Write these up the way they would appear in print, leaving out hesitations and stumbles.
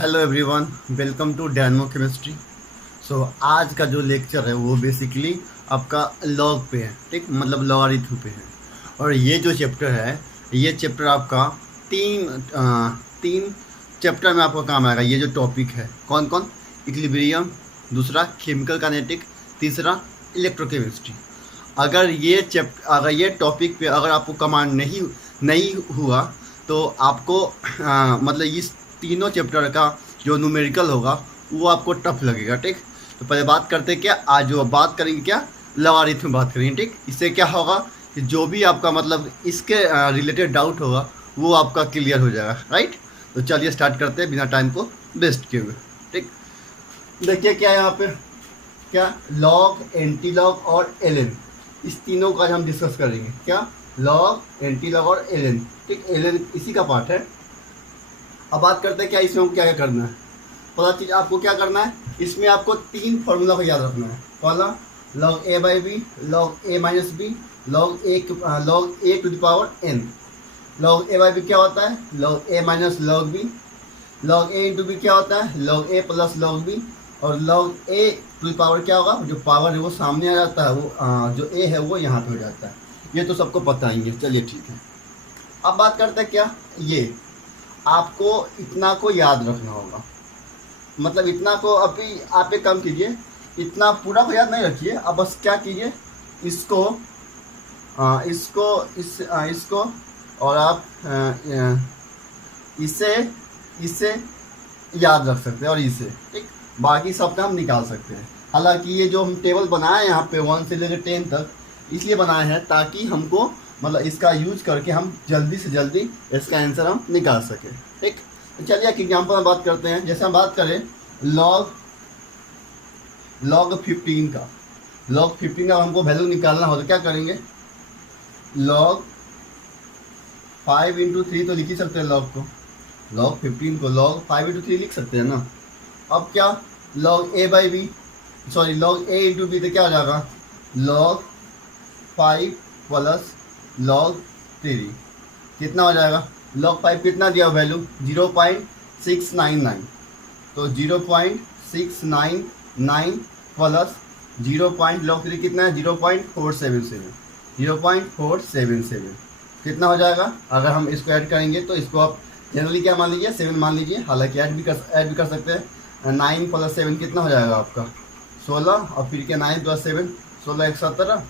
Hello everyone, welcome to Danmo chemistry. So आज का जो लेक्चर है वो बेसिकली आपका लॉग पे है, ठीक, मतलब लॉगरिथम पे है। और ये जो चैप्टर है, ये चैप्टर आपका तीन तीन चैप्टर में आपको काम आएगा। ये जो टॉपिक है कौन कौन, इक्विलिब्रियम, दूसरा केमिकल काइनेटिक, तीसरा इलेक्ट्रोकेमिस्ट्री। अगर ये टॉपिक पे अगर आपको कमांड नहीं नहीं हुआ तो आपको मतलब इस तीनों चैप्टर का जो न्यूमेरिकल होगा वो आपको टफ लगेगा, ठीक। तो पहले बात करते हैं क्या, आज जो बात करेंगे क्या, लॉगरिथम में बात करेंगे, ठीक। इससे क्या होगा कि जो भी आपका मतलब इसके रिलेटेड डाउट होगा वो आपका क्लियर हो जाएगा, राइट। तो चलिए स्टार्ट करते हैं बिना टाइम को वेस्ट किए हुए, ठीक। देखिए क्या है यहाँ पे, क्या लॉग, एंटी लॉग और एलएन, इस तीनों का आज हम डिस्कस करेंगे। क्या, लॉग, एंटी लॉग और एलएन, ठीक। एलएन इसी का पार्ट है। अब बात करते हैं क्या इसमें हमको क्या क्या करना है। पहला चीज़ आपको क्या करना है, इसमें आपको तीन फॉर्मूला को याद रखना है। पहला log a by b, log a minus b, log a to the power n. Log a by b क्या होता है, log a minus log b. Log a into b क्या होता है, log a plus log b. और log a to the power क्या होगा, जो पावर है वो सामने आ जाता है, वो जो ए है वो यहाँ पे हो जाता है। ये तो सबको पता ही है, चलिए ठीक है। अब बात करते हैं क्या, ये आपको इतना को याद रखना होगा। मतलब इतना को अभी आप एक काम कीजिए, इतना पूरा को याद नहीं रखिए। अब बस क्या कीजिए, इसको इसको और आप इसे इसे याद रख सकते हैं और इसे, ठीक। बाकी सब का हम निकाल सकते हैं। हालांकि ये जो हम टेबल बनाए हैं यहाँ पे 1 से लेकर 10 तक इसलिए बनाए हैं ताकि हमको मतलब इसका यूज करके हम जल्दी से जल्दी इसका आंसर हम निकाल सकें, ठीक। तो चलिए एक एग्जाम्पल में बात करते हैं। जैसे हम बात करें लॉग 15 का, लॉग 15 का हमको वैल्यू निकालना हो तो क्या करेंगे, लॉग 5 इंटू 3 तो लिख ही सकते हैं लॉग को, लॉग 15 को लॉग 5 इंटू 3 लिख सकते हैं ना। अब क्या, log a by b, sorry log a into b तो क्या हो जाएगा, लॉग 5 प्लस लॉग 3 कितना हो जाएगा, लॉग 5 कितना दिया वैल्यू 0.699, तो 0.699 प्लस 0. लॉग 3 कितना है 0.477, 0.477 कितना हो जाएगा। अगर हम इसको ऐड करेंगे तो इसको आप जनरली क्या मान लीजिए, 7 मान लीजिए। हालांकि ऐड भी कर सकते हैं। 9 प्लस 7 कितना हो जाएगा आपका 16, और फिर क्या 9 प्लस 7 16 1 17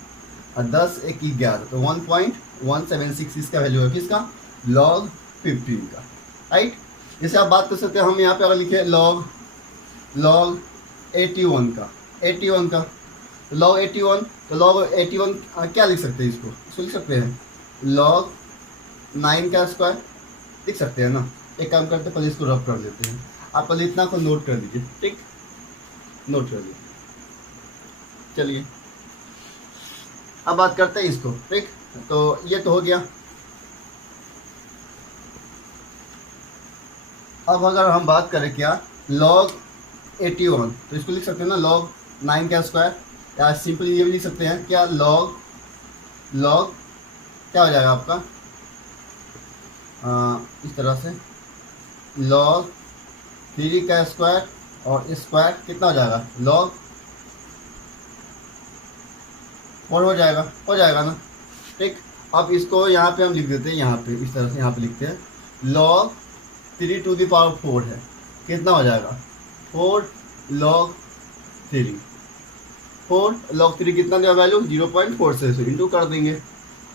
और 10 1 11, तो 1.176 इसका वैल्यू है किसका, लॉग 15 का, राइट। जैसे आप बात कर सकते हैं, हम यहाँ पे अगर लिखे लॉग 81 का, लॉग 81, तो लॉग 81 क्या लिख सकते हैं, इसको लिख सकते हैं लॉग 9 का स्क्वायर लिख सकते हैं ना। एक काम करते हैं, पहले इसको रफ कर लेते हैं। आप पहले इतना को नोट कर लीजिए, ठीक, नोट कर लीजिए। चलिए अब बात करते हैं इसको, ठीक। तो ये तो हो गया। अब अगर हम बात करें क्या, लॉग 81, तो इसको लिख सकते हैं ना लॉग 9 का स्क्वायर, या सिंपली ये भी लिख सकते हैं क्या, लॉग क्या हो जाएगा आपका इस तरह से, लॉग 3 का स्क्वायर और स्क्वायर कितना हो जाएगा, लॉग 4 हो जाएगा ना, ठीक। अब इसको यहाँ पे हम लिख देते हैं, यहाँ पे इस तरह से यहाँ पे लिखते हैं लॉग 3 टू द पावर 4 है, कितना हो जाएगा 4 लॉग 3, 4 लॉग 3 कितना दिया वैल्यू 0.477 इंटू कर देंगे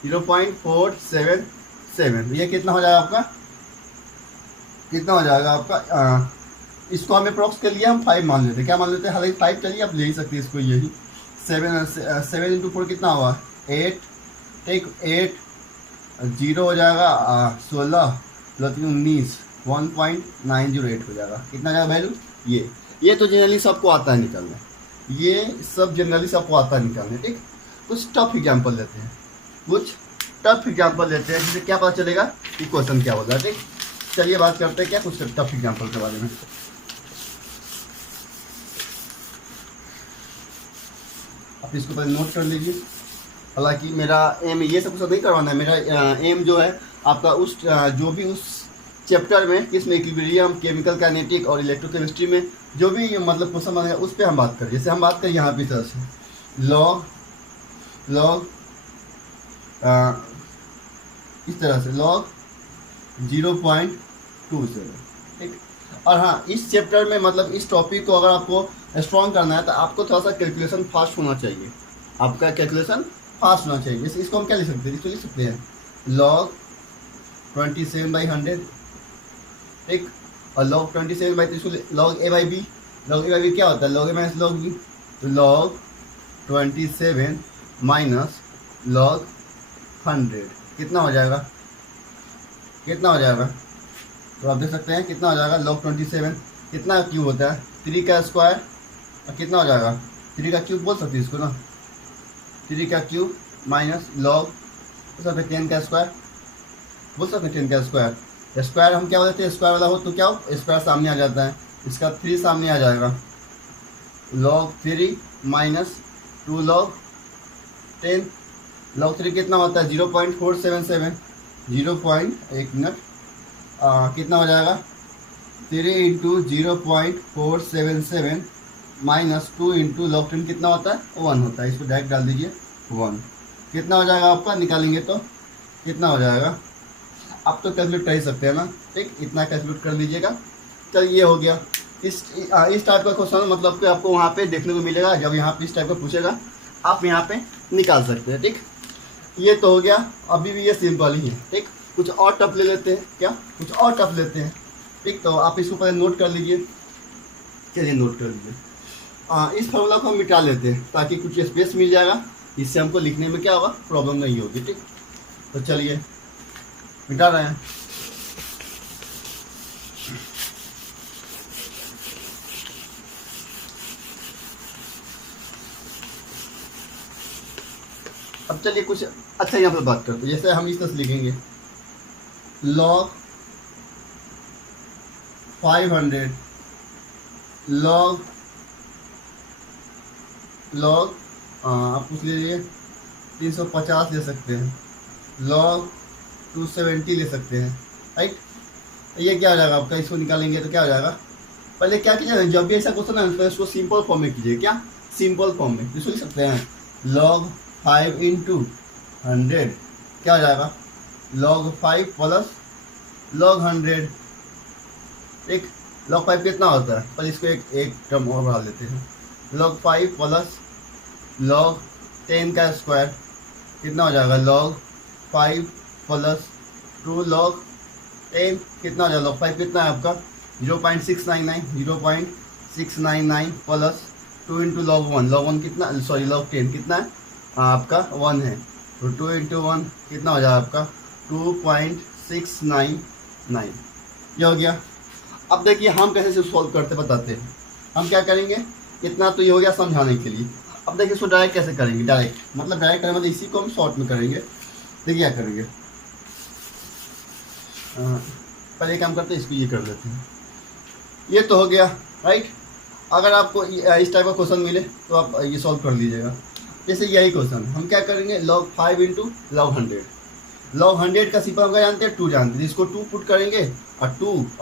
0.477, ये कितना हो जाएगा आपका, इसको हमें अप्रॉक्स के लिए हम 5 मान लेते हैं। क्या मान लेते हैं, हालांकि 5 चलिए आप ले ही सकते हैं इसको, यही 7 इंटू 4 कितना हुआ 8, ठीक, 8 0 हो जाएगा 16 प्लस 19 1.908 हो जाएगा, कितना जाएगा वैल्यू। ये तो जनरली सबको आता है निकालना, ये सब जनरली सबको आता है निकालने, ठीक। कुछ टफ एग्जाम्पल लेते हैं, जिससे क्या पता चलेगा कि क्वेश्चन क्या होगा, ठीक। चलिए बात करते हैं क्या कुछ टफ एग्जाम्पल के बारे में। आप इसको पहले नोट कर लीजिए। हालांकि मेरा एम ये सब कुछ नहीं करवाना है, मेरा एम जो है आपका उस जो भी उस चैप्टर में किसमें इक्विलिब्रियम, केमिकल काइनेटिक और इलेक्ट्रोकेमिस्ट्री में जो भी मतलब क्वेश्चन बनेगा उस पर हम बात करें। जैसे हम बात करें यहाँ पे तरह से लॉग लॉग इस तरह से log 0.27, ठीक। और हाँ, इस चैप्टर में मतलब इस टॉपिक को अगर आपको स्ट्रॉन्ग करना है तो आपको थोड़ा सा कैलकुलेशन फास्ट होना चाहिए, आपका कैलकुलेशन फास्ट होना चाहिए। जैसे इसको हम क्या लिख सकते हैं, इसको लिख सकते हैं log 27/100, ठीक। और log 27/3 log a/b, log a/b क्या होता है, log a minus log b, तो log 27 माइनस log 100 कितना हो जाएगा, कितना हो जाएगा, तो आप देख सकते हैं कितना हो जाएगा। log 27 कितना क्यूब होता है, 3 का स्क्वायर, और कितना हो जाएगा 3 का क्यूब बोल सकते हैं इसको ना, 3 का क्यूब माइनस log 10 का स्क्वायर बोल सकते हैं, 10 का स्क्वायर। स्क्वायर हम क्या बोलते हैं, स्क्वायर वाला हो तो क्या हो, स्क्वायर सामने आ जाता है, इसका 3 सामने आ जाएगा, log 3 माइनस 2 log 10, log 3 कितना होता है 0.477, 1 मिनट कितना हो जाएगा 3 इंटू 0.477 माइनस 2 इंटू log 10 कितना होता है 1 होता है, इसको डायरेक्ट डाल दीजिए 1, कितना हो जाएगा आपका, निकालेंगे तो कितना हो जाएगा, आप तो कैलकुलेट कर ही सकते हैं ना, ठीक। इतना कैलकुलेट कर लीजिएगा। चलिए ये हो गया। इस टाइप का क्वेश्चन मतलब कि आपको वहाँ पे देखने को मिलेगा, जब यहाँ पे इस टाइप का पूछेगा आप यहाँ पे निकाल सकते हैं, ठीक। ये तो हो गया, अभी भी ये सिंपल ही है, ठीक। कुछ और टफ ले लेते हैं, क्या कुछ और टफ लेते हैं, ठीक। तो आप इसको पहले नोट कर लीजिए, चलिए नोट कर लीजिए। इस फॉर्मूला को हम मिटा लेते हैं ताकि कुछ स्पेस मिल जाएगा, इससे हमको लिखने में क्या होगा, प्रॉब्लम नहीं होगी, ठीक। तो चलिए मिटा रहे हैं। अब चलिए कुछ अच्छा यहाँ पर बात करते हैं। जैसे हम इस तरह से लिखेंगे log 500 log आप पूछ लीजिए 350 ले सकते हैं, log 270 ले सकते हैं, राइट। ये क्या हो जाएगा आपका, इसको निकालेंगे तो क्या हो जाएगा, पहले क्या कीजिएगा, जब भी ऐसा क्वेश्चन है तो इसको सिंपल फॉर्म में कीजिए, क्या सिंपल फॉर्म में, इसको लिख सकते हैं log 5 इंटू 100 क्या हो जाएगा, log 5 प्लस log 100, ठीक। log 5 कितना होता है, पर इसको एक टर्म और बढ़ा लेते हैं, log 5 प्लस log 10 का स्क्वायर कितना हो जाएगा, log 5 प्लस 2 log 10 कितना हो जाएगा, log 5 कितना है आपका 0.699 प्लस 2 इंटू log 1 कितना, सॉरी log 10 कितना है आपका 1 है, तो 2 इंटू 1 कितना हो जाएगा आपका 2.699, ये हो गया। अब देखिए हम कैसे से सॉल्व करते बताते हैं। हम क्या करेंगे, इतना तो ये हो गया समझाने के लिए। अब देखिए इसको डायरेक्ट कैसे करेंगे, डायरेक्ट करेंगे मतलब इसी को हम शॉर्ट में करेंगे। देखिए क्या करेंगे, पहले एक काम करते हैं, इसको ये कर लेते हैं। ये तो हो गया, राइट। अगर आपको इस टाइप का क्वेश्चन मिले तो आप ये सॉल्व कर लीजिएगा। जैसे यही क्वेश्चन हम क्या करेंगे, log 5 इंटू log 100, log 100 का सिंपल हम क्या जानते हैं 2 जानते हैं, इसको 2 पुट करेंगे और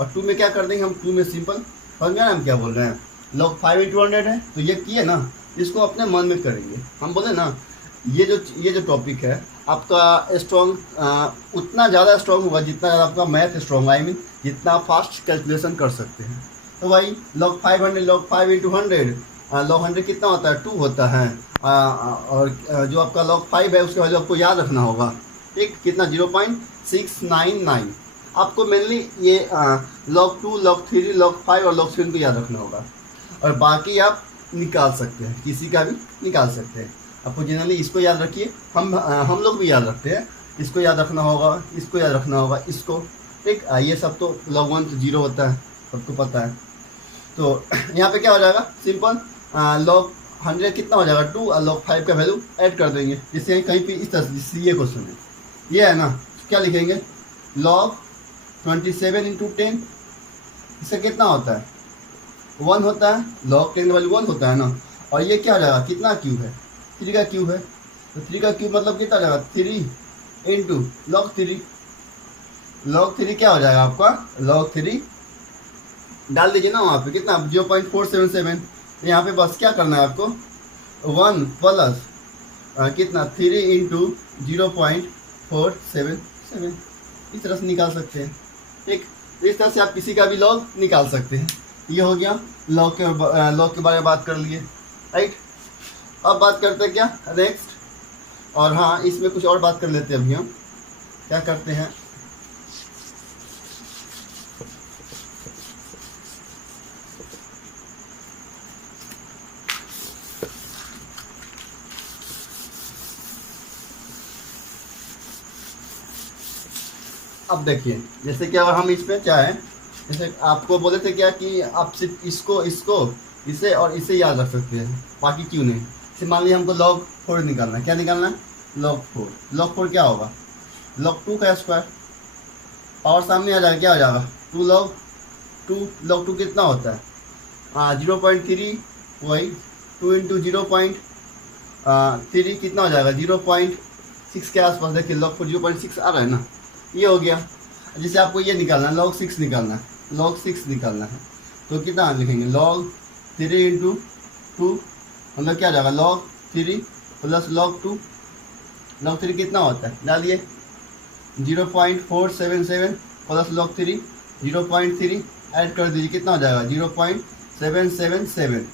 2 में क्या कर देंगे हम, 2 में सिंपल समझ गया ना हम क्या बोल रहे हैं, log 5 इंटू 100 है तो ये किए ना, इसको अपने मन में करेंगे। हम बोले ना ये जो टॉपिक है आपका स्ट्रॉन्ग उतना ज़्यादा स्ट्रॉन्ग होगा जितना ज़्यादा आपका मैथ स्ट्रॉन्ग, आई मीन जितना फास्ट कैलकुलेशन कर सकते हैं। तो भाई log 5 इंटू 100, log 100 कितना होता है 2 होता है, और जो आपका log 5 है उसके वैल्यू आपको याद रखना होगा, ठीक। कितना 0.699, आपको मेनली ये log 2 log 3 log 5 और log 7 को याद रखना होगा, और बाकी आप निकाल सकते हैं, किसी का भी निकाल सकते हैं। आपको जनरली इसको याद रखिए, हम लोग भी याद रखते हैं, इसको याद रखना होगा, इसको याद रखना होगा, इसको, ठीक। ये सब तो log 1 तो 0 होता है, सबको पता है। तो यहाँ पे क्या हो जाएगा सिंपल, log 100 कितना हो जाएगा 2 और log 5 का वैल्यू ऐड कर देंगे। जिससे कहीं पे इस तरह से ये क्वेश्चन है, ये है ना, क्या लिखेंगे log 27 इंटू 10, इससे कितना होता है 1 होता है, log 10 का वैल्यू 1 होता है ना, और ये क्या हो जाएगा कितना क्यूब है 3 का क्यूब है, तो 3 का क्यूब मतलब कितना हो जाएगा 3 इंटू log 3, log 3 क्या हो जाएगा आपका, log 3 डाल दीजिए ना वहाँ पे, कितना 0.477। यहाँ पे बस क्या करना है आपको, 1 प्लस कितना 3 इंटू 0.477, इस तरह से निकाल सकते हैं। ठीक, इस तरह से आप किसी का भी लॉग निकाल सकते हैं। ये हो गया लॉग के बारे में बात कर लिए, राइट। अब बात करते हैं क्या नेक्स्ट, और हाँ इसमें कुछ और बात कर लेते हैं। अभी हम क्या करते हैं, अब देखिए जैसे कि अगर हम इसमें चाहें, जैसे आपको बोले थे क्या कि आप सिर्फ इसको इसे और इसे याद रख सकते हैं, बाकी क्यों नहीं। जैसे मान लीजिए हमको log 4 निकालना है, क्या निकालना है, log 4। log 4 क्या होगा, log 2 का स्क्वायर, पावर सामने आ जाएगा, क्या हो जाएगा 2 log 2। log 2 कितना होता है 0.3, वही 2 इंटू 0.3 कितना हो जाएगा 0.6 के आसपास। देखिए log 4 0.6 आ रहा है ना, ये हो गया। जैसे आपको ये निकालना है log 6 निकालना है, log 6 निकालना है तो कितना लिखेंगे log 3 इंटू 2, मतलब क्या जाएगा log 3 प्लस log 2। log 3 कितना होता है, डालिए 0.477 प्लस log 3 0.3 ऐड कर दीजिए, कितना हो जाएगा 0.777,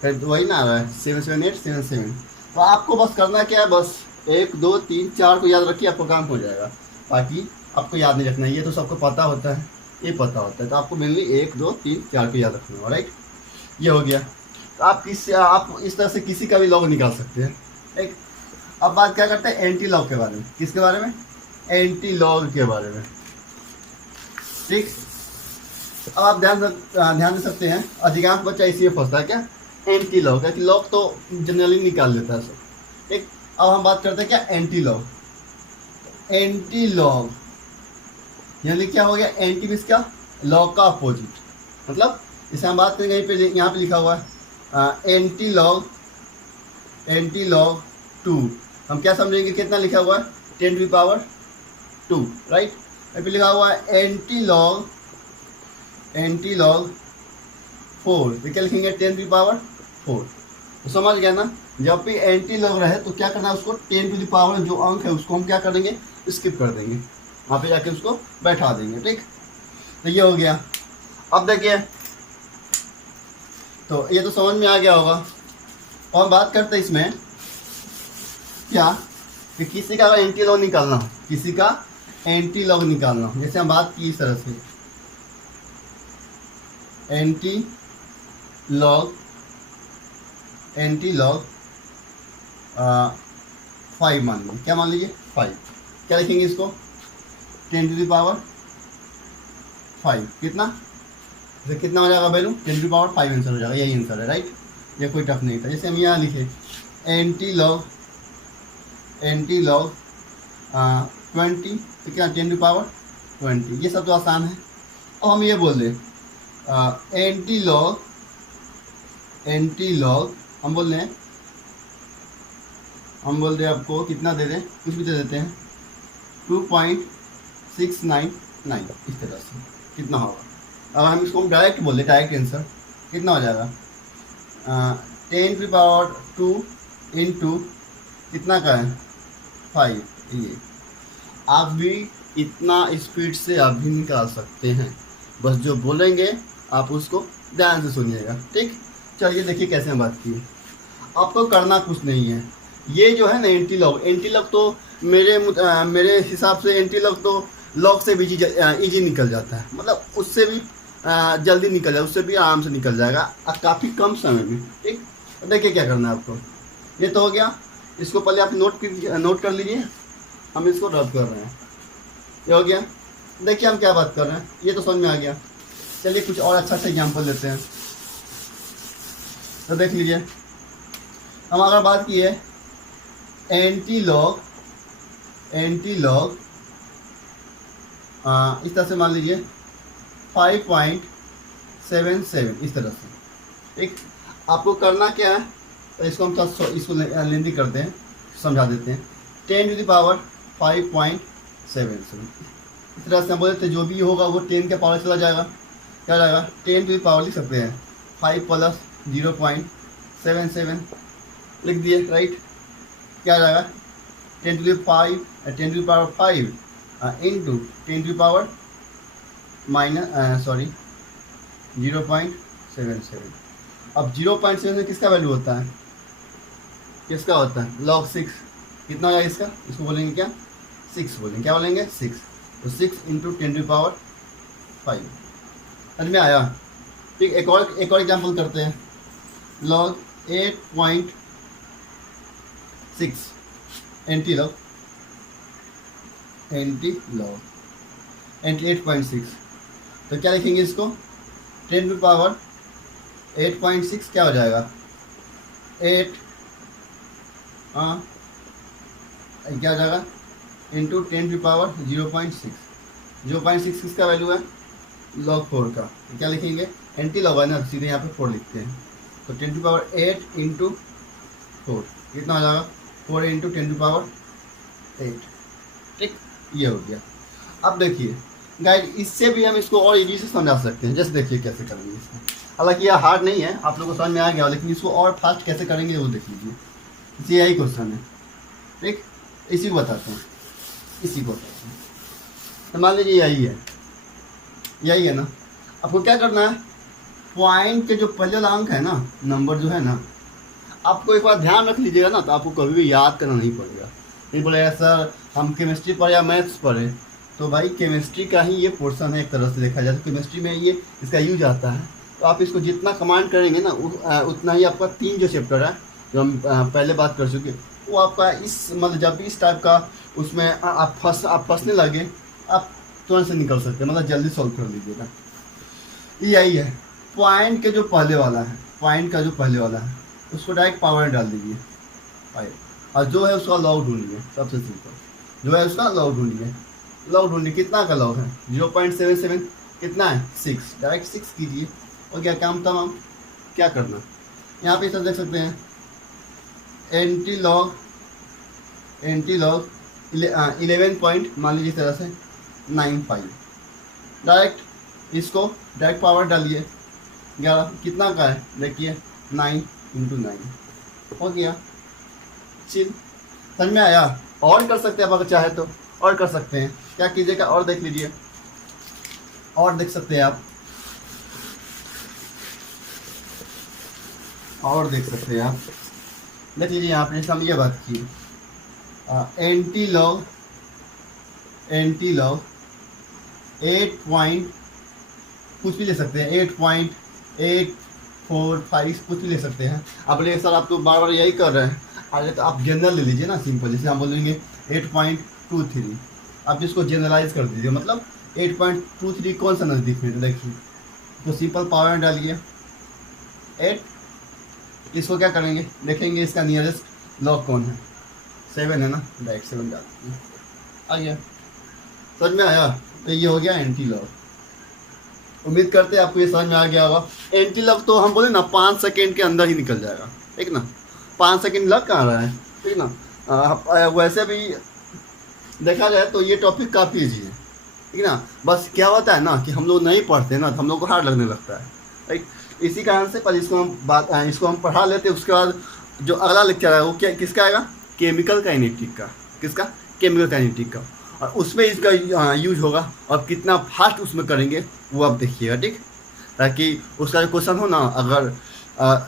फिर वही ना आ रहा है 77877। तो आपको बस करना क्या है, बस 1 2 3 4 को याद रखिए, आपको काम हो जाएगा। बाकी आपको याद नहीं रखना है, ये तो सबको पता होता है, ये पता होता है, तो आपको मेनली 1 2 3 4 को याद रखना है, राइट। ये हो गया। तो आप इस तरह से किसी का भी लॉग निकाल सकते हैं, ठीक। अब बात क्या करते हैं एंटी लॉग के बारे में, किसके बारे में, एंटी लॉग के बारे में, ठीक। अब आप ध्यान दे सकते हैं, अधिकांश बच्चा इसी में फंसता है, क्या एंटी लॉग, क्योंकि लॉग तो जनरली निकाल लेता है सब, ठीक। अब हम बात करते हैं क्या एंटी लॉग। एंटी लॉग यानी क्या हो गया, एंटी मीन्स क्या, लॉग का अपोजिट, मतलब जैसे हम बात करें कहीं पे, यहाँ पे लिखा हुआ है एंटी लॉग 2, हम क्या समझेंगे, कितना लिखा हुआ है 10⁻², राइट। यहाँ पे लिखा हुआ है एंटी लॉग 4, तो क्या लिखेंगे 10⁻4। तो समझ गया ना, जब भी एंटी लॉग रहे तो क्या करना है, उसको 10⁻, जो अंक है उसको हम क्या कर देंगे, स्किप कर देंगे, वहाँ पे जाके उसको बैठा देंगे, ठीक। तो ये हो गया। अब देखिए, तो ये तो समझ में आ गया होगा। और हम बात करते हैं इसमें क्या, कि किसी का एंटी लॉग निकालना हो, किसी का एंटी लॉग निकालना हो, जैसे हम बात की इस तरह से एंटी लॉग 5 मान लीजिए, क्या मान लीजिए 5, क्या लिखेंगे इसको 10⁵, कितना, तो कितना हो जाएगा वैल्यू 10⁵ आंसर हो जाएगा, यही आंसर है, राइट। ये कोई टफ नहीं था। जैसे हम यहाँ लिखे एंटी लॉग 20, तो क्या 10⁻20, ये सब तो आसान है। और हम ये बोल दें एंटी लॉग हम बोल रहे हैं आपको कितना दे दें, कुछ भी दे देते हैं 2.699, इस तरह से कितना होगा। अब हम इसको डायरेक्ट बोल दें, डायरेक्ट आंसर कितना हो जाएगा 10⁻² इंटू कितना का है 5। ये आप भी इतना स्पीड से आप भी निकाल सकते हैं, बस जो बोलेंगे आप उसको ध्यान से सुनिएगा, ठीक। चलिए देखिए कैसे हम बात की। आपको करना कुछ नहीं है, ये जो है ना एंटी लॉग तो मेरे हिसाब से एंटी लॉग तो लॉग से भी इजी निकल जाता है, मतलब उससे भी जल्दी निकल जाए, उससे भी आराम से निकल जाएगा काफ़ी कम समय में, ठीक। देखिए क्या करना है आपको, ये तो हो गया, इसको पहले आप नोट कर लीजिए, हम इसको रब कर रहे हैं, ये हो गया। देखिए हम क्या बात कर रहे हैं, ये तो समझ में आ गया। चलिए कुछ और अच्छा सा एग्जाम्पल लेते हैं, तो देख लीजिए। हम अगर बात की है एंटी लॉग इस तरह से मान लीजिए 5.77, इस तरह से, ठीक। आपको करना क्या है, तो इसको हम थोड़ा इसको लेंदी करते हैं, समझा देते हैं 10⁻5.77, इस तरह से हम बोले थे जो भी होगा वो 10 के पावर चला जाएगा, क्या जाएगा 10 टू द पावर लिख सकते हैं 5 प्लस 0.77 लिख दिए, राइट। क्या जाएगा 10 to the 5 10 to the power 5 into 10 to the power minus 0.77। अब 0.7 किसका वैल्यू होता है, किसका होता है log 6, कितना हो जाएगा इसका, इसको बोलेंगे क्या 6 बोलेंगे, क्या बोलेंगे 6, तो 6 इंटू 10 टू द पावर 5। समझ में आया। ठीक, एक और एग्जाम्पल करते हैं। log 8.6 एंटी लॉग 8.6, तो क्या लिखेंगे इसको 10 टू पावर 8.6 क्या हो जाएगा 8 क्या हो जाएगा इंटू 10 टू पावर 0.6 किसका वैल्यू है log 4 का, तो क्या लिखेंगे एंटी लॉग है ना, सीधे यहाँ पे 4 लिखते हैं, तो 10 टू पावर 8 इंटू 4 कितना हो जाएगा 4 इंटू 10 टू पावर 8। ठीक, ये हो गया। अब देखिए गाइड, इससे भी हम इसको और इजी से समझा सकते हैं। जैसे देखिए कैसे करेंगे इसको, हालांकि यह हार्ड नहीं है, आप लोगों को समझ में आ गया, लेकिन इसको और फास्ट कैसे करेंगे वो देख लीजिए। इसी यही क्वेश्चन है, ठीक, इसी को बताते हैं, तो मान लीजिए यही है ना। आपको क्या करना है, पॉइंट के जो पहले वाला अंक है ना, नंबर जो है ना, आपको एक बार ध्यान रख लीजिएगा ना, तो आपको कभी भी याद करना नहीं पड़ेगा। नहीं बोलेगा सर हम केमिस्ट्री पढ़े या मैथ्स पढ़े, तो भाई केमिस्ट्री का ही ये पोर्शन है, एक तरह से देखा जाए तो केमिस्ट्री में ये इसका यूज आता है। तो आप इसको जितना कमांड करेंगे ना उतना ही आपका 3 जो चैप्टर है जो हम पहले बात कर चुके, वो आपका इस मतलब जब भी इस टाइप का उसमें आप फंसने लगे, आप तुरंत से निकल सकते हैं, मतलब जल्दी सॉल्व कर लीजिएगा। यही है, पॉइंट के जो पहले वाला है, पॉइंट का जो पहले वाला है उसको डायरेक्ट पावर डाल दीजिए 5, और जो है उसका लॉग ढूंढिए, सबसे सिंपल जो है उसका लॉग ढूंढिए। कितना का लॉग है 0.77, कितना है 6, डायरेक्ट 6 कीजिए और क्या काम तमाम। क्या करना यहाँ पे सब देख सकते हैं, एंटी लॉग 11 पॉइंट मान लीजिए इस तरह से 95, डायरेक्ट इसको डायरेक्ट पावर डालिए 11, कितना का है देखिए 9 इंटू 9 हो गया। चिल, समझ में आया। और कर सकते हैं आप अगर चाहे तो, और कर सकते हैं, क्या कीजिएगा और देख लीजिए, और देख सकते हैं आप, और देख सकते हैं आप, देख लीजिए यहाँ पे हम ये बात की एंटी लॉग 8 पॉइंट कुछ भी ले सकते हैं, 8.845 कुछ भी ले सकते हैं। आप बोलेंगे सर आप तो बार बार यही कर रहे हैं, अरे तो आप जनरल ले लीजिए ना, सिंपल, जैसे हम बोलेंगे 8.23, आप इसको जनरलाइज कर दीजिए, मतलब 8.23 कौन सा नज़दीक में, देखिए तो सिंपल पावर डालिए 8, इसको क्या करेंगे देखेंगे इसका नियरेस्ट लॉग कौन है, 7 है ना, डायरेक्ट 7 डाल दीजिए, आ गया। समझ में आया। तो ये हो गया एंटी लॉग। उम्मीद करते हैं आपको ये समझ में आ गया होगा। एंटी लॉग तो हम बोले ना 5 सेकेंड के अंदर ही निकल जाएगा, ठीक ना, 5 सेकेंड लग कहाँ रहा है, ठीक ना। वैसे भी देखा जाए तो ये टॉपिक काफ़ी ईजी है, ठीक ना। बस क्या होता है ना कि हम लोग नहीं पढ़ते ना, तो हम लोग को हार्ड लगने लगता है, राइट। इसी कारण से पर इसको हम पढ़ा लेते, उसके बाद जो अगला लेक्चर है वो क्या किसका आएगा, केमिकल काइनेटिक का, किसका, केमिकल काइनेटिक का, और उसमें इसका यूज होगा, और कितना फास्ट उसमें करेंगे वो आप देखिएगा, ठीक, ताकि उसका जो क्वेश्चन हो ना अगर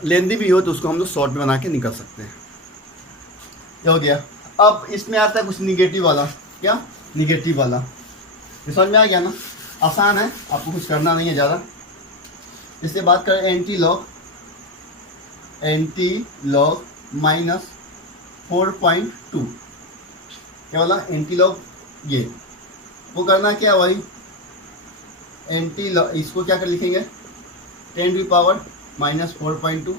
लेंदी भी हो तो उसको हम लोग शॉर्ट में बना के निकल सकते हैं। ये हो गया। अब इसमें आता है कुछ निगेटिव वाला, क्या निगेटिव वाला, ये समझ में आ गया ना, आसान है, आपको कुछ करना नहीं है ज़्यादा। इससे बात करें एंटी लॉग -4.2, क्या वाला एंटी लॉग, ये वो करना क्या, वही एंटी लॉग, इसको क्या कर लिखेंगे 10 टू द पावर -4.2,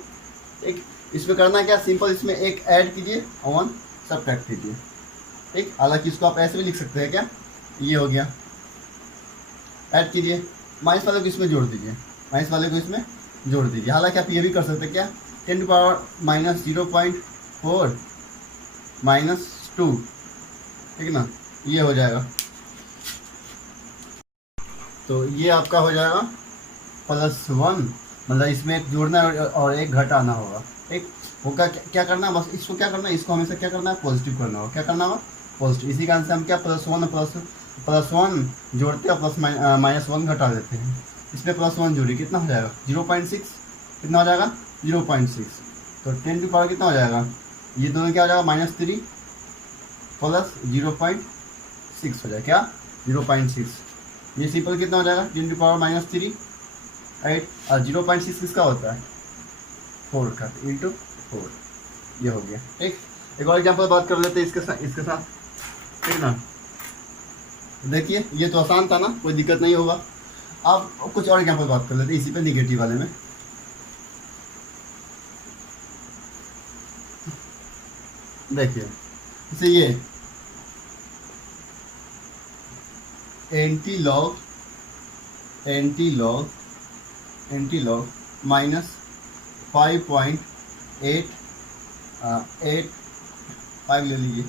ठीक। इसमें करना क्या, सिंपल, इसमें एक ऐड कीजिए और 1 सब्ट्रैक्ट कीजिए, ठीक। हालांकि इसको आप ऐसे भी लिख सकते हैं, क्या ये हो गया, ऐड कीजिए, माइनस वाले को इसमें जोड़ दीजिए, हालांकि आप ये भी कर सकते हैं, क्या 10 टू पावर -0.4 -2, ठीक ना, ये हो जाएगा। तो ये आपका हो जाएगा +1, मतलब इसमें एक जोड़ना है और एक घटाना होगा। ठीक, वो क्या करना है, बस इसको क्या करना है, इसको हमेशा क्या करना है, पॉजिटिव करना होगा। क्या करना होगा, पॉजिटिव। इसी कारण से हम क्या +1 +1 जोड़ते हैं, -1 घटा देते हैं। इसमें +1 जोड़ी कितना हो जाएगा, 0.6। कितना हो जाएगा, 0.6। तो 10 की पावर कितना हो जाएगा, ये दोनों क्या हो जाएगा, -3 प्लस 0.6 हो जाएगा, क्या 0.6। ये सिंपल कितना हो जाएगा, 10 की पावर -3, राइट। और 0.6 किसका होता है, 4 का, इंटू 4, ये हो गया। ठीक, एक और एग्जाम्पल बात कर लेते हैं इसके साथ, ठीक ना। देखिए ये तो आसान था ना, कोई दिक्कत नहीं होगा। अब कुछ और एग्जाम्पल बात कर लेते हैं इसी पे, निगेटिव वाले में। देखिए जैसे ये एंटी लॉग -5.85 ले लीजिए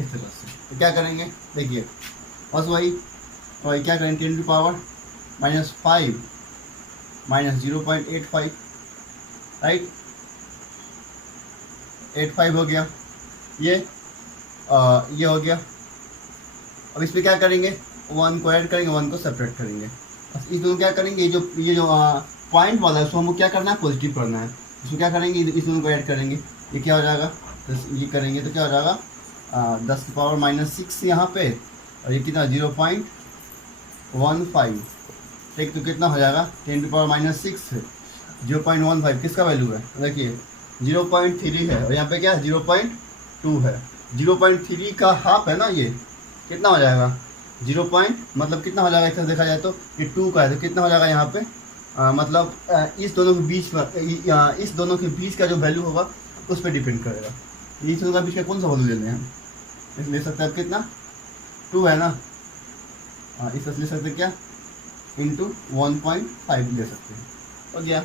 इस तरह से। तो क्या करेंगे, देखिए बस वही, और क्या करेंगे, 10 की पावर -5 -0.85, राइट, 85 हो गया। ये हो गया। अब इस पर क्या करेंगे, 1 को ऐड करेंगे, 1 को सेपरेट करेंगे। बस इस दोनों क्या करेंगे, ये जो पॉइंट वाला है उसको हमको क्या करना है, पॉजिटिव करना है। इसको क्या करेंगे, इस दोनों को ऐड करेंगे, ये क्या हो जाएगा, तो ये करेंगे तो क्या हो जाएगा, 10 की पावर -6 यहाँ पे, और ये कितना 0.15। ठीक, तो कितना हो जाएगा, 10 की पावर -6 0.15 किसका वैल्यू है, देखिए 0.3 है, और यहाँ पे क्या है 0.2 है। 0.3 का हाफ है ना ये, कितना हो जाएगा 0. मतलब कितना हो जाएगा, एक तरह देखा जाए तो ये 2 का है, तो कितना हो जाएगा यहाँ पे, मतलब इस दोनों के बीच में, इस दोनों के बीच का जो वैल्यू होगा उस पर डिपेंड करेगा। इस दोनों का बीच का कौन सा वैल्यू लेने हैं, ले सकते हैं, कितना 2 है ना, इस ले सकते हैं क्या, इंटू 1.5 ले सकते हैं, हो गया,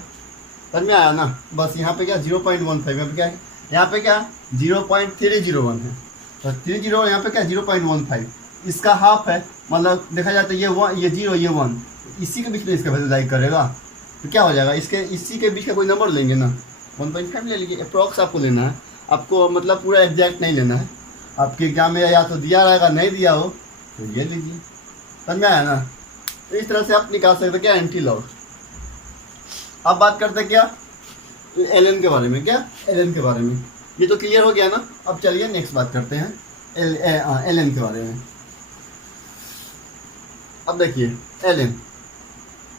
समझ में आया ना। बस यहाँ पे क्या 0.15, यहाँ पे क्या है, यहाँ पे क्या 0.301 है, तो 301 यहाँ पे क्या 0.15, इसका हाफ है, मतलब देखा जाए तो ये 1, ये 0, ये 1, इसी के बीच में इसका वैल्यू लाइक करेगा, तो क्या हो जाएगा, इसी के बीच का कोई नंबर लेंगे ना, 1.5 ले लीजिए, अप्रॉक्स आपको लेना है, आपको मतलब पूरा एग्जैक्ट नहीं लेना है। आपके एग्जाम में या तो दिया रहेगा, नहीं दिया हो तो ये लीजिए, समझ में आया ना। तो इस तरह से आप निकाल सकते क्या, एंटी लॉग। अब बात करते हैं क्या, एलएन के बारे में, क्या एलएन के बारे में, ये तो क्लियर हो गया ना। अब चलिए नेक्स्ट बात करते हैं एलएन के बारे में। अब देखिए एलएन,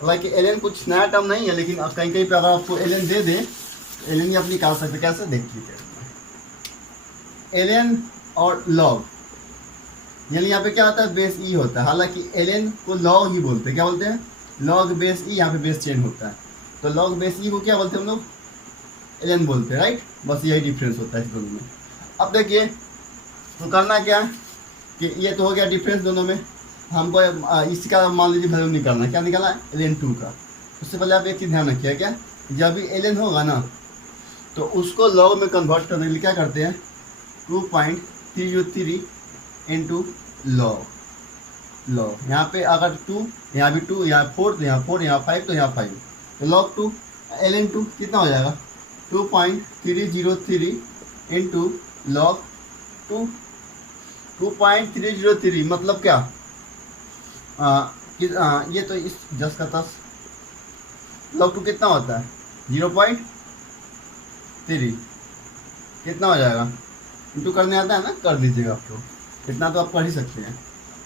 हालांकि एलएन कुछ नया टर्म नहीं है, लेकिन कहीं कहीं पे अगर आपको एलएन दे दे, एलएन आप निकाल सकते, कैसे देखिए, एलएन और लॉग, यानी यहाँ पे क्या होता है, बेस ई होता है, हालांकि एलएन को लॉग ही बोलते हैं, क्या बोलते हैं, लॉग बेस ई, यहाँ पे बेस चेंज होता है, तो लॉग बेस ई को क्या बोलते हैं हम लोग, एलएन बोलते हैं, राइट। बस यही डिफरेंस होता है इस दोनों में। अब देखिए तो करना क्या है कि ये तो हो गया डिफरेंस दोनों में, हमको इसका मान लीजिए वैल्यू निकालना, क्या निकालना है, ln2 का। उससे पहले आप एक चीज़ ध्यान रखिए, क्या जब भी ln होगा ना तो उसको लॉग में कन्वर्ट करने के लिए क्या करते हैं, 2.303 इंटू लॉग, यहाँ पे अगर 2, यहाँ भी 2, यहाँ 4, तो यहाँ 4, यहाँ 5, तो यहाँ 5, तो log 2 ln2 कितना हो जाएगा, 2.303 इंटू लॉग 2, 2.303 मतलब क्या, ये तो इस 10 का 10, log 2 कितना होता है 0.3, कितना हो जाएगा, इंटू करने आता है ना, कर दीजिएगा आपको, इतना तो आप कर ही सकते हैं।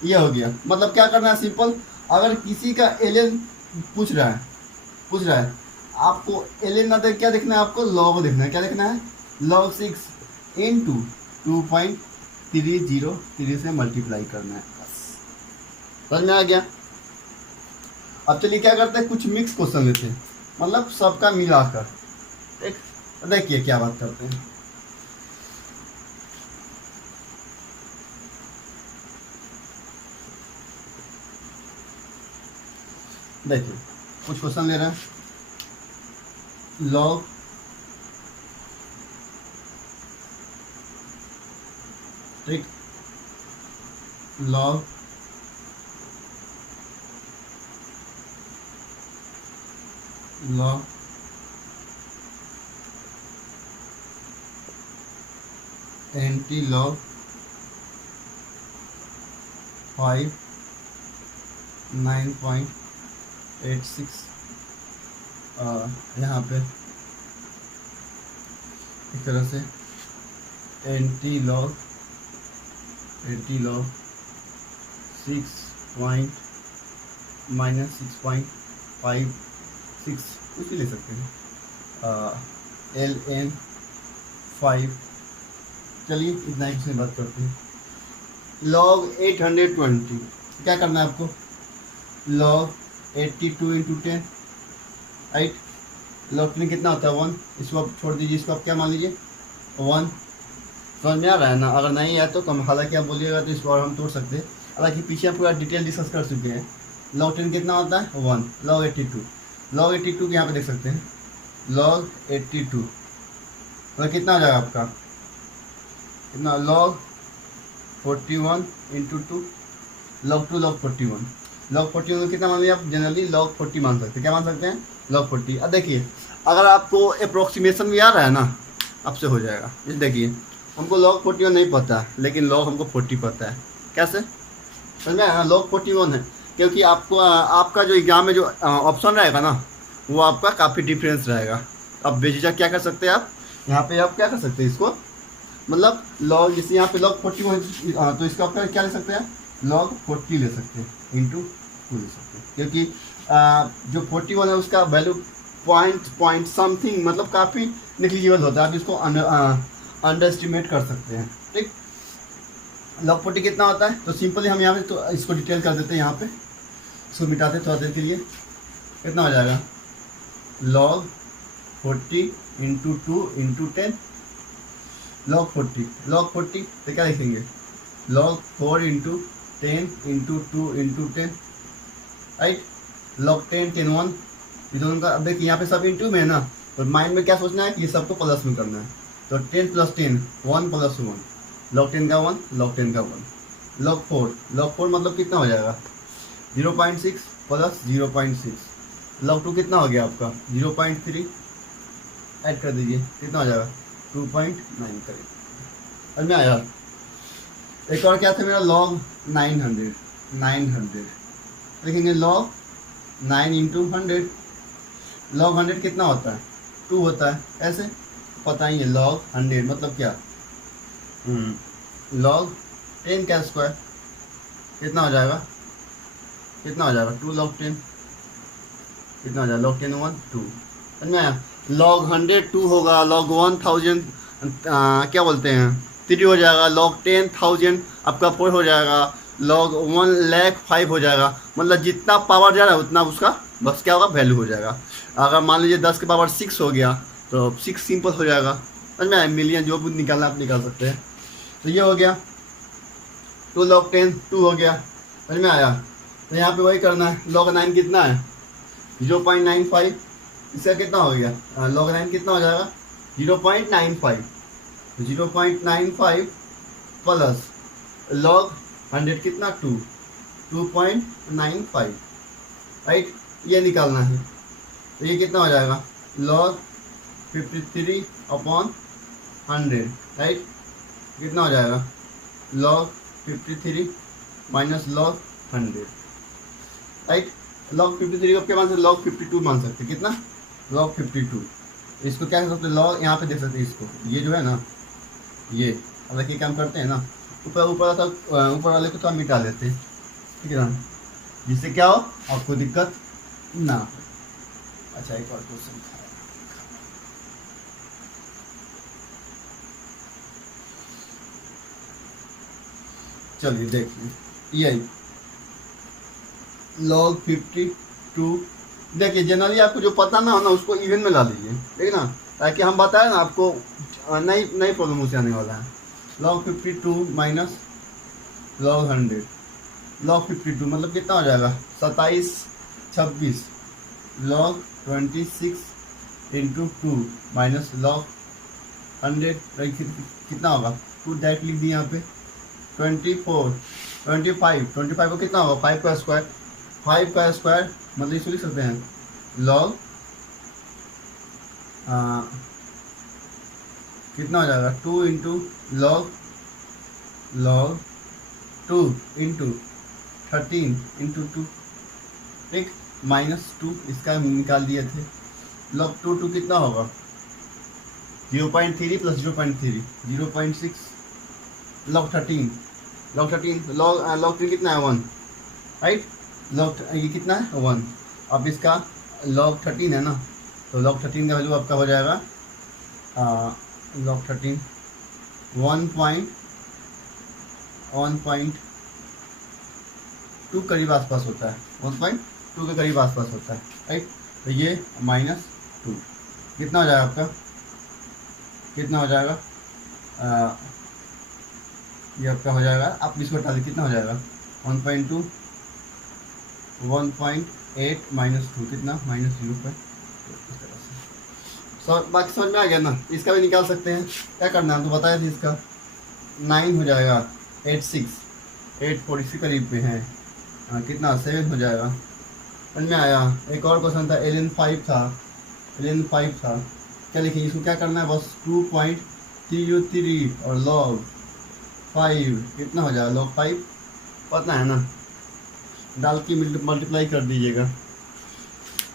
ये हो गया, मतलब क्या करना है, सिंपल, अगर किसी का ln पूछ रहा है आपको ln ना देख क्या देखना है, आपको log देखना है, क्या देखना है, log 6 इंटू 2.303 से मल्टीप्लाई करना है, बस समझ में आ गया। अब चलिए क्या करते हैं, कुछ मिक्स क्वेश्चन लेते हैं, मतलब सबका मिलाकर, ठीक, देखिए क्या बात करते हैं। देखिए कुछ क्वेश्चन ले रहे हैं, लॉग ठीक, लॉग लॉग एंटी लॉग 5 9.86 यहाँ पे इस तरह से एंटी लॉग 6 पॉइंट -6.56 कुछ भी ले सकते हैं। LN5, चलिए इतना ही से बात करते हैं। log 820 क्या करना है आपको, log 82 इंटू 10, राइट। log 10 कितना होता है 1, इसको आप छोड़ दीजिए, इसको आप क्या मान लीजिए 1। समझ में आ रहा है ना? अगर नहीं है तो कम, हालांकि आप बोलिएगा तो इसको और हम तोड़ सकते हैं, हालांकि पीछे हम पूरा डिटेल डिस्कस कर चुके हैं। log 10 कितना होता है 1, log 82 को यहाँ पे देख सकते हैं, log 82 तो कितना हो जाएगा आपका, कितना log 41 इंटू 2, log 2 log 41 को कितना मान लिया आप, जनरली log 40 मान सकते हैं। क्या मान सकते हैं, log 40। अब देखिए अगर आपको अप्रोक्सीमेशन भी आ रहा है ना, आपसे हो जाएगा। इस देखिए हमको log 41 नहीं पता है, लेकिन log हमको 40 पता है। कैसे समझ में आया? log 41 है क्योंकि आपको आपका जो एग्जाम में जो ऑप्शन रहेगा ना, वो आपका काफ़ी डिफरेंस रहेगा। अब बेझिझक क्या कर सकते हैं आप, यहाँ पे आप क्या कर सकते हैं, इसको मतलब log, जैसे यहाँ पे log 41 तो इसका आप क्या ले सकते हैं, log 40 ले सकते हैं इंटू 2 ले सकते हैं, क्योंकि जो 41 है उसका वैल्यू पॉइंट समथिंग, मतलब काफ़ी निगलिजिबल होता है। आप इसको अंडर एस्टिमेट कर सकते हैं, ठीक। log 40 कितना होता है, तो सिंपली हम यहाँ पे तो इसको डिटेल कर देते हैं, यहाँ पे इसको मिटाते थोड़ा देर के लिए। कितना हो जाएगा, log 40 इंटू 2 इंटू 10, log 40 तो क्या लिखेंगे, log 4 into 10 into 2 into 10, right. log 10 10 1 ये दोनों का, अब देखिए यहाँ पे सब इंटू में है ना, तो माइंड में क्या सोचना है कि ये सबको प्लस में करना है। तो 10 + 10 1 + 1, log 10 का 1, log 10 का 1, log 4 मतलब कितना हो जाएगा 0.6 + 0.6, log 2 कितना हो गया आपका 0.3, ऐड कर दीजिए कितना हो जाएगा 2.9 करें। अब में आया एक और क्या था मेरा, log 900 लिखेंगे, log 9 इंटू 100, log 100 कितना होता है 2 होता है, ऐसे पता ही है। log 100 मतलब क्या, log 10 का स्क्वायर कितना हो जाएगा 2 log 10 कितना हो जाएगा, log 10 1 2, समझ में आया। log 100 2 होगा, log 1000 क्या बोलते हैं 3 हो जाएगा, log 10,000 आपका 4 हो जाएगा, log 1 लाख 5 हो जाएगा। मतलब जितना पावर जा रहा है उतना उसका बस क्या होगा वैल्यू हो जाएगा। अगर मान लीजिए 10 के पावर 6 हो गया तो 6 सिंपल हो जाएगा, समझ में आया। मिलियन जो भी निकालना आप निकाल सकते हैं। तो ये हो गया 2 log 10 2 हो गया, समझ में आया। तो यहाँ पे वही करना है, log 9 कितना है 0.95, इसका कितना हो गया log 9 कितना हो जाएगा 0.95 प्लस log 100 कितना 2.95, राइट। ये निकालना है, तो ये कितना हो जाएगा log 53/100, राइट। कितना हो जाएगा log 53 minus log 100, right. log 53 को क्या मान सकते, log 52 मान सकते, कितना log 52। इसको क्या कर सकते हैं, log यहाँ पे देख सकते हैं, इसको ये जो है ना, ये अब देखिए क्या हम करते हैं ना, ऊपर वाले को तो हम मिटा लेते हैं, ठीक है ना, जिससे क्या हो आपको दिक्कत ना। अच्छा एक और क्वेश्चन, चलिए देखिए, ये log 52, देखिए जनरली आपको जो पता ना हो ना उसको इवन में ला लीजिए, ठीक है ना, ताकि हम बताएं ना आपको नई प्रॉब्लम उसे आने वाला है। log 52 माइनस log 100, log 52 मतलब कितना हो जाएगा 27 26, log 26 इंटू 2 माइनस log 100, कितना होगा 2 डायरेक्ट लिख दिए यहाँ पे। 25 को कितना होगा 5 का स्क्वायर मतलब इसको लिख सकते हैं log कितना हो जाएगा 2 into log log 2 into 13 into 2, ठीक, -2 इसका हम निकाल दिए थे। लॉग 2 कितना होगा 0.3 प्लस 0.3 0.6, लॉग 13 लॉग 3 कितना है 1, राइट, लॉग ये कितना है 1। अब इसका लॉग 13 है ना, तो लॉग 13 का वैल्यू आपका हो जाएगा लॉग 13 1.2 करीब आसपास होता है, 1.2 के करीब आसपास होता है, राइट। तो ये -2 कितना हो जाएगा आपका, कितना हो जाएगा ये आपका हो जाएगा, आप इसको डालिए कितना हो जाएगा 1.2 1.8 -2 कितना -0. बाकी समझ में आ गया ना, इसका भी निकाल सकते हैं, क्या करना है तो बताया था। इसका 9 हो जाएगा 8 इसी करीब पे है, कितना 7 हो जाएगा, समझ में आया। एक और क्वेश्चन था ln 5 था, क्या लिखिए इसको, क्या करना है बस 2.3 और log 5 कितना हो जाएगा, log 5 पता है ना, डाल के मल्टीप्लाई कर दीजिएगा।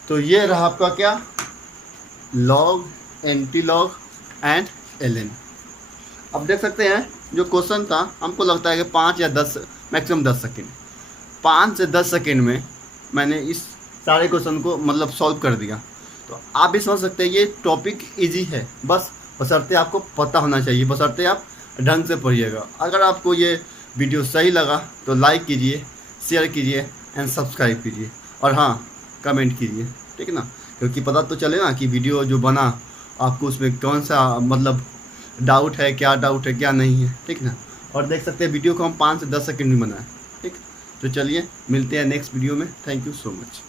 तो ये रहा आपका क्या, log, anti log and ln। अब देख सकते हैं जो क्वेश्चन था, हमको लगता है कि 5 या 10 मैक्सिमम 10 सेकेंड, 5 से 10 सेकेंड में मैंने इस सारे क्वेश्चन को मतलब सॉल्व कर दिया। तो आप भी समझ सकते हैं ये टॉपिक इजी है, बशर्ते आपको पता होना चाहिए, बशर्ते आप ढंग से पढ़िएगा। अगर आपको ये वीडियो सही लगा तो लाइक कीजिए, शेयर कीजिए एंड सब्सक्राइब कीजिए, और हाँ कमेंट कीजिए, ठीक है ना, क्योंकि पता तो चले ना कि वीडियो जो बना आपको उसमें कौन सा मतलब डाउट है, क्या डाउट है क्या नहीं है, ठीक ना। और देख सकते हैं वीडियो को हम 5 से 10 सेकंड में बनाए, ठीक। तो चलिए मिलते हैं नेक्स्ट वीडियो में, थैंक यू सो मच।